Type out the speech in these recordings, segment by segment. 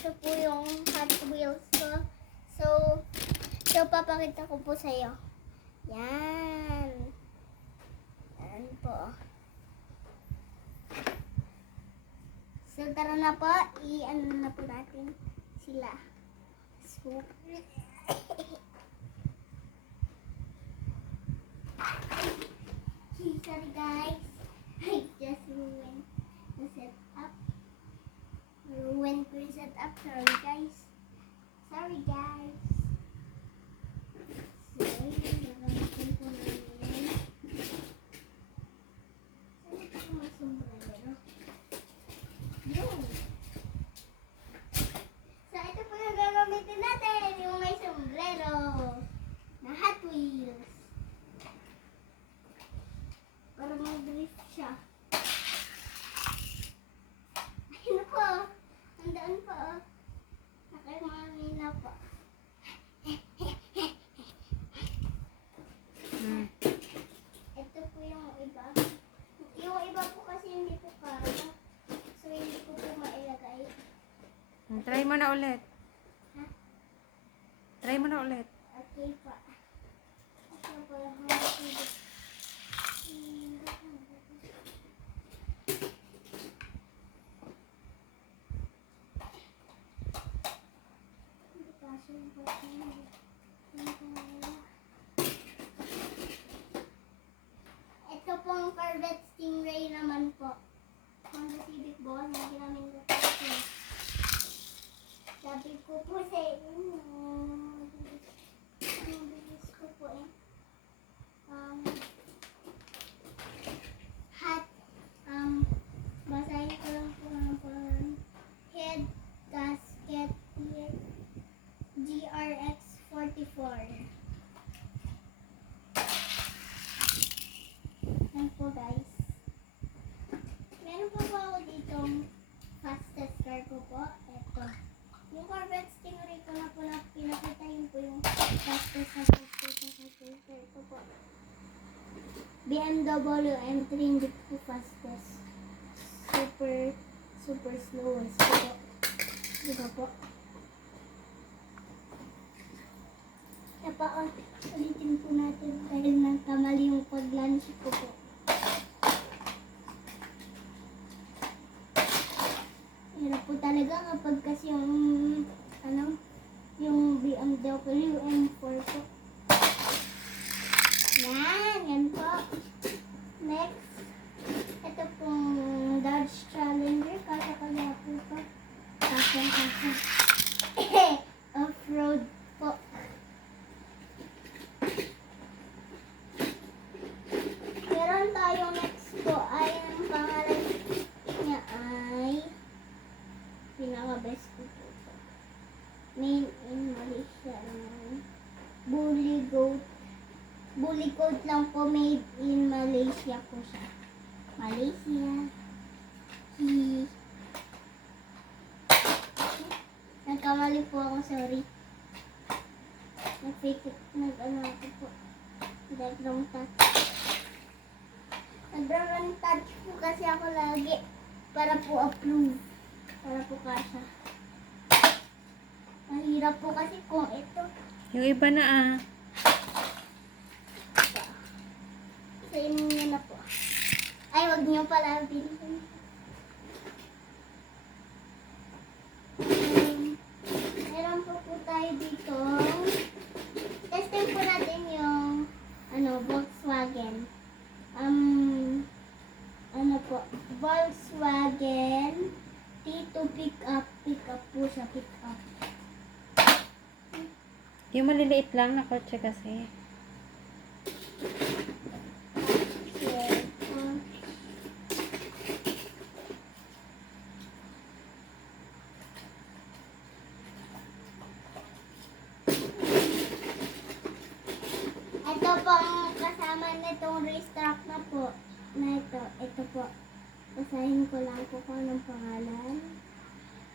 ito po yung Hot Wheels ko. So papakita ko po sa'yo. Yan. Yan po. So, tara na po. I-ano na po natin sila. So, sorry guys. I just ruined the setup. Ruined ko yung setup. Sorry guys. Sorry guys. So, nagamitin ko namin. Saan ito ko masumbrero? Yun. So, ito po yung gagamitin natin. Yung may sombrero. Na Hot Wheels. Para mag-drift siya. Ayun po. Andaan po. Nakamami na po. Ito po yung iba. Yung iba po kasi hindi po kaya. So, hindi ko po mailagay. Try mo na ulit. Ha? Try mo na ulit. Okay pa. Ito po yung mga tubig. Ito pong Corvette Stingray naman po. Honda Civic Boss na ginamit ko po. Sabi ko po sa inyo. Ang bilis ko po eh. Hot. Basahin ko lang po ng pangalan. Head gasket here. GRX 44. Yan po guys. Meron po ako ditong fastest car ko po. Ito. Yung Corvette Stingray ko na po na pinakita yun po yung fastest car ko po. BMW M3 hindi po fastest. Super slowest po. Diba po? Ulitin po natin dahil nagkamali yung pag-lunch ko po. Hirap po talaga kapag kasi yung BMW M4 po. Yan po. Next, ito pong Dodge Challenger. Kaya po po. Kasa. Off-road po. Meron tayong next po ay ang pangalan niya ay pinaka-best po po. Made in Malaysia naman. Bully Goat lang po, made in Malaysia po siya. Malaysia. Nagkamali po ako, sorry. Nag-ano ako po. Nag-wrong touch. Nag-wrong touch po kasi ako lagi. Para po approve. Para po kasha. Mahirap po kasi kung ito. Yung iba na Sa inyo na po. Ay, wag niyo pala bilhin. Meron po tayo dito. Testing po natin yung Volkswagen. Volkswagen T2 pickup po siya, pickup. yung maliliit lang na kotse kasi. Ito po ang kasama nitong race truck na po. Ito po. Basahin ko lang po kung anong pangalan.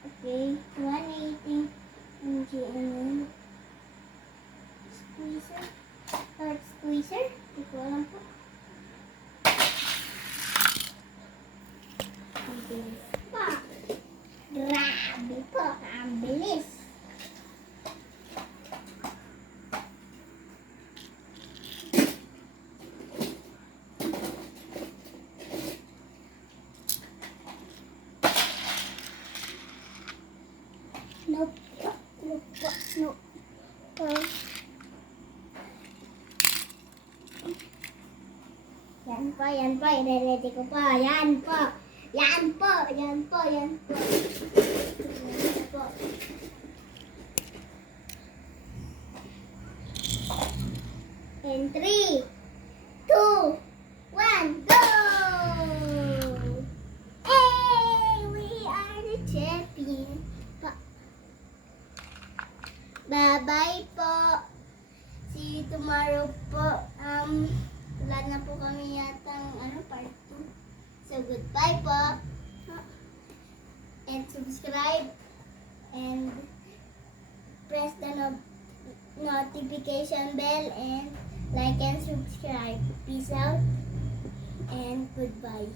Okay, 180 MGN. Squeezer. Torque squeezer. Hindi ko alam po. Ang bilis pa. Grabe. Grabe po, ang bilis. Nope. Nope. Nope. Yan po, yan po. I-ready ko po. Yan po. Yan po. Yan po. Yan po. Yan po. And 3, 2, 1, go! Hey! We are the champion. Bye-bye po. See you tomorrow po. Wala na po kami yatang part 2. So, goodbye po. And subscribe. And press the notification bell. And like and subscribe. Peace out. And goodbye.